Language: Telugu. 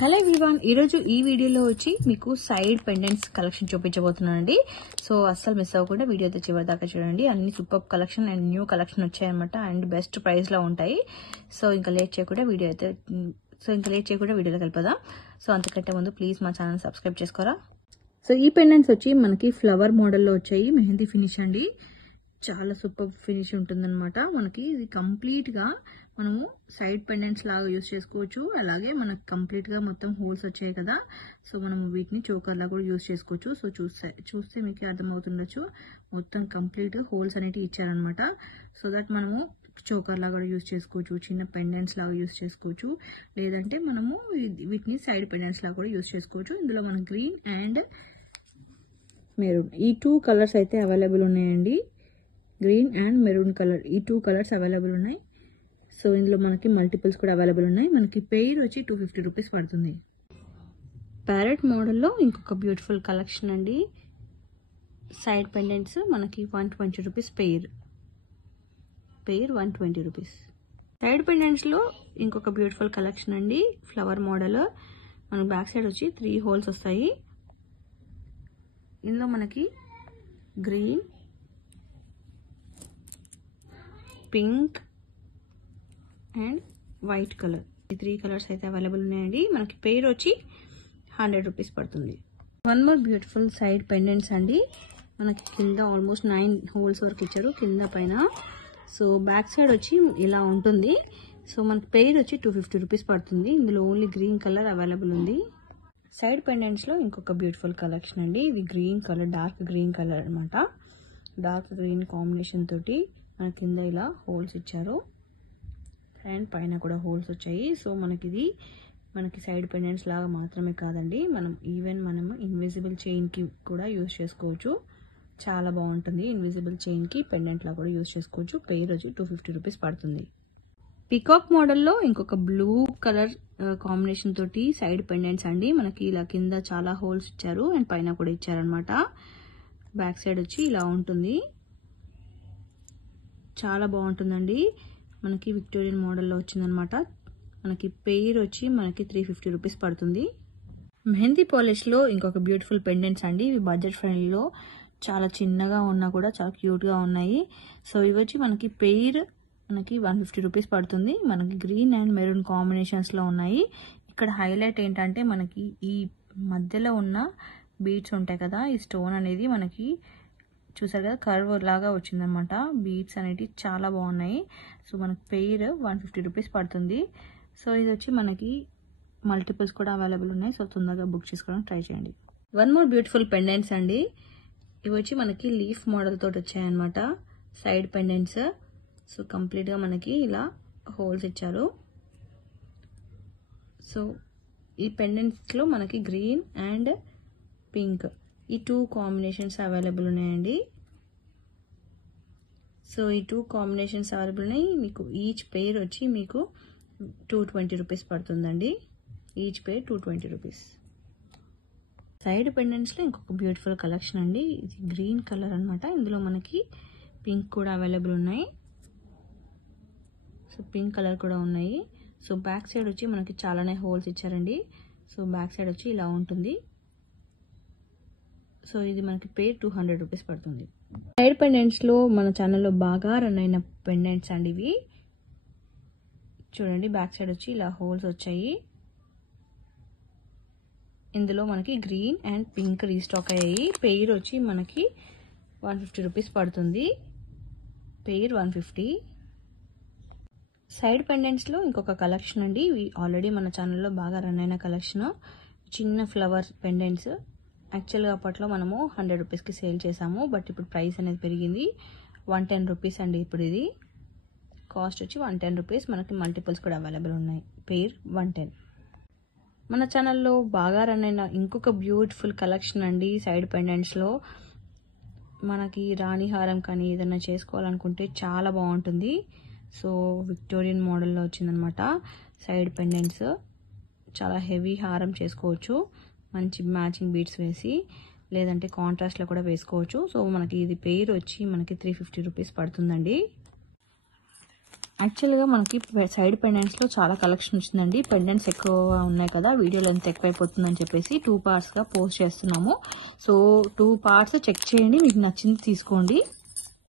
హలో ఎవ్రీవన్, ఈరోజు ఈ వీడియోలో వచ్చి మీకు సైడ్ పెండెంట్స్ కలెక్షన్ చూపించబోతున్నానండి. సో అస్సలు మిస్ అవ్వకుండా వీడియో అయితే చివరి దాకా చూడండి. అన్ని super collection and new collection వచ్చాయన్నమాట అండ్ బెస్ట్ ప్రైస్ లో ఉంటాయి. సో ఇంకా లేట్ చేయకుండా వీడియోలో కలిపదా. సో అంతకంటే ముందు ప్లీజ్ మా ఛానల్ సబ్స్క్రైబ్ చేసుకోరా. సో ఈ పెండెంట్స్ వచ్చి మనకి ఫ్లవర్ మోడల్లో వచ్చాయి. మెహందీ ఫినిష్ అండి, చాలా సూపర్ ఫినిష్ ఉంటుందన్నమాట. మనకి ఇది కంప్లీట్ గా మనము సైడ్ పెండెంట్స్ లాగా యూస్ చేసుకోవచ్చు. అలాగే మనకు కంప్లీట్ గా మొత్తం హోల్స్ వచ్చాయి కదా, సో మనం వీటిని చోకర్ లాగా కూడా యూస్ చేసుకోవచ్చు. సో చూస్తే మీకు అర్థమవుతుండొచ్చు, మొత్తం కంప్లీట్ హోల్స్ అనేవి ఇచ్చారనమాట. సో దట్ మనము చోకర్ లాగా యూస్ చేసుకోవచ్చు, చిన్న పెండెంట్స్ లాగా యూస్ చేసుకోవచ్చు, లేదంటే మనము వీటిని సైడ్ పెండెంట్స్ లాగా కూడా యూస్ చేసుకోవచ్చు. ఇందులో మనం గ్రీన్ అండ్ మెరూన్ ఈ 2 కలర్స్ అయితే అవైలబుల్ ఉన్నాయండి. గ్రీన్ అండ్ మెరూన్ కలర్ ఈ 2 కలర్స్ అవైలబుల్ ఉన్నాయి. సో ఇందులో మనకి మల్టిపుల్స్ కూడా అవైలబుల్ ఉన్నాయి. మనకి పెయిర్ వచ్చి 250 రూపీస్ పడుతుంది. ప్యారెట్ మోడల్లో ఇంకొక బ్యూటిఫుల్ కలెక్షన్ అండి. సైడ్ పెండెంట్స్ మనకి 120 రూపీస్ పెయిర్ 120 రూపీస్. సైడ్ పెండెంట్స్లో ఇంకొక బ్యూటిఫుల్ కలెక్షన్ అండి. ఫ్లవర్ మోడల్ మనకి బ్యాక్ సైడ్ వచ్చి 3 హోల్స్ వస్తాయి. ఇందులో మనకి green, pink and white colour ఈ 3 కలర్స్ అయితే అవైలబుల్ ఉన్నాయండి. మనకి పెయిర్ వచ్చి 100 రూపీస్ పడుతుంది. One more beautiful side pendants అండి. మనకి కింద ఆల్మోస్ట్ 9 హోల్స్ వరకు ఇచ్చారు కింద పైన. సో బ్యాక్ సైడ్ వచ్చి ఇలా ఉంటుంది. సో మనకి పెయిర్ వచ్చి 250 రూపీస్ పడుతుంది. ఇందులో ఓన్లీ గ్రీన్ కలర్ అవైలబుల్ ఉంది. సైడ్ పెండెంట్స్ లో ఇంకొక బ్యూటిఫుల్ కలెక్షన్ అండి. ఇది green colour, dark green colour అనమాట. డార్క్ గ్రీన్ కాంబినేషన్ తోటి మన కింద ఇలా హోల్స్ ఇచ్చారు అండ్ పైన కూడా హోల్స్ వచ్చాయి. సో మనకి సైడ్ పెండెంట్స్ లాగా మాత్రమే కాదండి, మనం ఇన్విజిబుల్ చైన్ కి కూడా యూజ్ చేసుకోవచ్చు. చాలా బాగుంటుంది. ఇన్విజిబుల్ చైన్ కి పెండెంట్ లా కూడా యూజ్ చేసుకోవచ్చు. పెయిర్ వచ్చి 250 రూపీస్ పడుతుంది. పికాక్ మోడల్లో ఇంకొక బ్లూ కలర్ కాంబినేషన్ తోటి సైడ్ పెండెంట్స్ అండి. మనకి ఇలా కింద చాలా హోల్స్ ఇచ్చారు అండ్ పైన కూడా ఇచ్చారనమాట. బ్యాక్ సైడ్ వచ్చి ఇలా ఉంటుంది. చాలా బాగుంటుందండి. మనకి విక్టోరియన్ మోడల్లో వచ్చిందనమాట. మనకి పెయిర్ వచ్చి మనకి 350 రూపీస్ పడుతుంది. మెహందీ పాలిష్ లో ఇంకొక బ్యూటిఫుల్ పెండెంట్స్ అండి. ఇవి బడ్జెట్ ఫ్రెండ్లీలో చాలా చిన్నగా ఉన్నా కూడా చాలా క్యూట్ గా ఉన్నాయి. సో ఇవి వచ్చి మనకి పెయిర్ మనకి 150 రూపీస్ పడుతుంది. మనకి గ్రీన్ అండ్ మెరూన్ కాంబినేషన్స్ లో ఉన్నాయి. ఇక్కడ హైలైట్ ఏంటంటే మనకి ఈ మధ్యలో ఉన్న బీడ్స్ ఉంటాయి కదా, ఈ స్టోన్ అనేది మనకి చూసారు కదా కర్వ్ లాగా వచ్చిందనమాట. బీడ్స్ అనేవి చాలా బాగున్నాయి. సో మనకి పెయిర్ 150 రూపీస్ పడుతుంది. సో ఇది వచ్చి మనకి మల్టిపుల్స్ కూడా అవైలబుల్ ఉన్నాయి. సో తొందరగా బుక్ చేసుకోవడానికి ట్రై చేయండి. వన్ మోర్ బ్యూటిఫుల్ పెండెంట్స్ అండి. ఇవి వచ్చి మనకి లీఫ్ మోడల్ తోటి వచ్చాయన్నమాట. Side pendants. సో కంప్లీట్ గా మనకి ఇలా హోల్స్ ఇచ్చారు. సో ఈ పెండెంట్స్ లో మనకి గ్రీన్ అండ్ పింక్ ఈ 2 కాంబినేషన్స్ అవైలబుల్ ఉన్నాయండి. సో ఈ 2 కాంబినేషన్స్ అవైలబుల్ ఉన్నాయి. మీకు ఈచ్ పెయిర్ వచ్చి మీకు 220 రూపీస్ పడుతుందండి. Each pair 220 rupees. Side pendants లో ఇంకొక బ్యూటిఫుల్ కలెక్షన్ అండి. ఇది గ్రీన్ కలర్ అనమాట. ఇందులో మనకి పింక్ కూడా అవైలబుల్ ఉన్నాయి. సో పింక్ కలర్ కూడా ఉన్నాయి. సో బ్యాక్ సైడ్ వచ్చి మనకి చాలానే హోల్స్ ఇచ్చారండి. సో బ్యాక్ సైడ్ వచ్చి ఇలా ఉంటుంది. సో ఇది మనకి పెయిర్ 200 రూపీస్ పడుతుంది. సైడ్ పెండెంట్స్ లో మన ఛానల్లో బాగా రన్ అయిన పెండెంట్స్ అండి ఇవి. చూడండి బ్యాక్ సైడ్ వచ్చి ఇలా హోల్స్ వచ్చాయి. ఇందులో మనకి గ్రీన్ అండ్ పింక్ రీస్టాక్ అయ్యాయి. పెయిర్ వచ్చి మనకి 150 రూపీస్ పడుతుంది. పెయిర్ 150. సైడ్ పెండెంట్స్ లో ఇంకొక కలెక్షన్ అండి. ఇవి ఆల్రెడీ మన ఛానల్లో బాగా రన్ అయిన కలెక్షన్. చిన్న ఫ్లవర్ పెండెంట్స్. యాక్చువల్గా అప్పట్లో మనము 100 రూపీస్కి సేల్ చేసాము, బట్ ఇప్పుడు ప్రైస్ అనేది పెరిగింది. 110 రూపీస్ అండి ఇప్పుడు ఇది కాస్ట్ వచ్చి 110 రూపీస్. మనకి మల్టిపుల్స్ కూడా అవైలబుల్ ఉన్నాయి. పెయిర్ 110. మన ఛానల్లో బాగా రన్ అయిన ఇంకొక బ్యూటిఫుల్ కలెక్షన్ అండి. సైడ్ పెండెంట్స్లో మనకి రాణి హారం కానీ ఏదైనా చేసుకోవాలనుకుంటే చాలా బాగుంటుంది. సో విక్టోరియన్ మోడల్లో వచ్చిందనమాట. సైడ్ పెండెంట్స్ చాలా హెవీ హారం చేసుకోవచ్చు. మంచి మ్యాచింగ్ బీడ్స్ వేసి, లేదంటే కాంట్రాస్ట్లో కూడా వేసుకోవచ్చు. సో మనకి ఇది పెయిర్ వచ్చి మనకి 350 రూపీస్ పడుతుందండి. యాక్చువల్గా మనకి సైడ్ పెండెంట్స్లో చాలా కలెక్షన్ వచ్చిందండి. పెండెంట్స్ ఎక్కువగా ఉన్నాయి కదా, వీడియో లెంత్ ఎక్కువైపోతుందని చెప్పేసి 2 పార్ట్స్గా పోస్ట్ చేస్తున్నాము. సో 2 పార్ట్స్ చెక్ చేయండి, మీకు నచ్చింది తీసుకోండి.